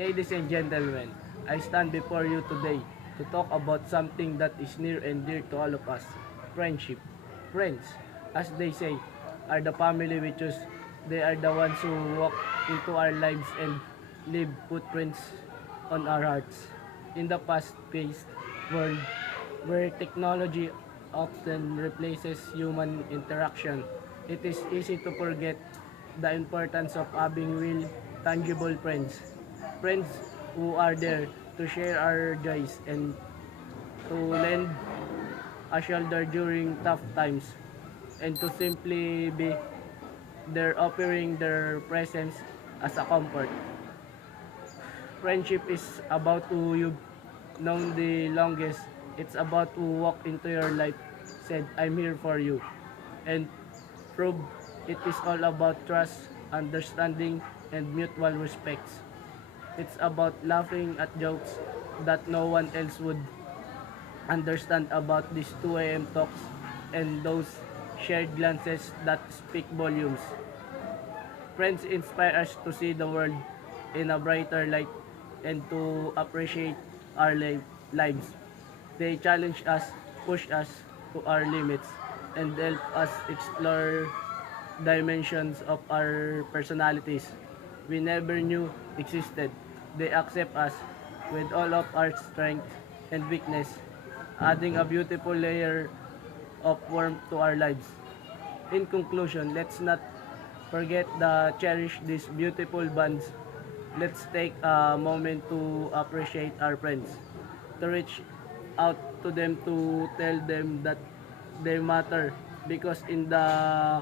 Ladies and gentlemen, I stand before you today to talk about something that is near and dear to all of us, friendship. Friends, as they say, are the family we choose. They are the ones who walk into our lives and leave footprints on our hearts. In the fast-paced world where technology often replaces human interaction, it is easy to forget the importance of having real, tangible friends. Friends who are there to share our joys and to lend a shoulder during tough times and to simply be there offering their presence as a comfort. Friendship is about who you've known the longest. It's about who walked into your life, said, I'm here for you, and prove it is all about trust, understanding, and mutual respects. It's about laughing at jokes that no one else would understand, about these 2 a.m. talks and those shared glances that speak volumes. Friends inspire us to see the world in a brighter light and to appreciate our lives. They challenge us, push us to our limits, and help us explore dimensions of our personalities we never knew existed. They accept us with all of our strength and weakness, adding a beautiful layer of warmth to our lives. In conclusion, let's not forget the cherish these beautiful bonds. Let's take a moment to appreciate our friends, to reach out to them, to tell them that they matter, because in the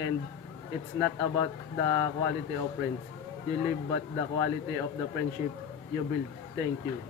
end, it's not about the quality of friends you live but the quality of the friendship you build. Thank you.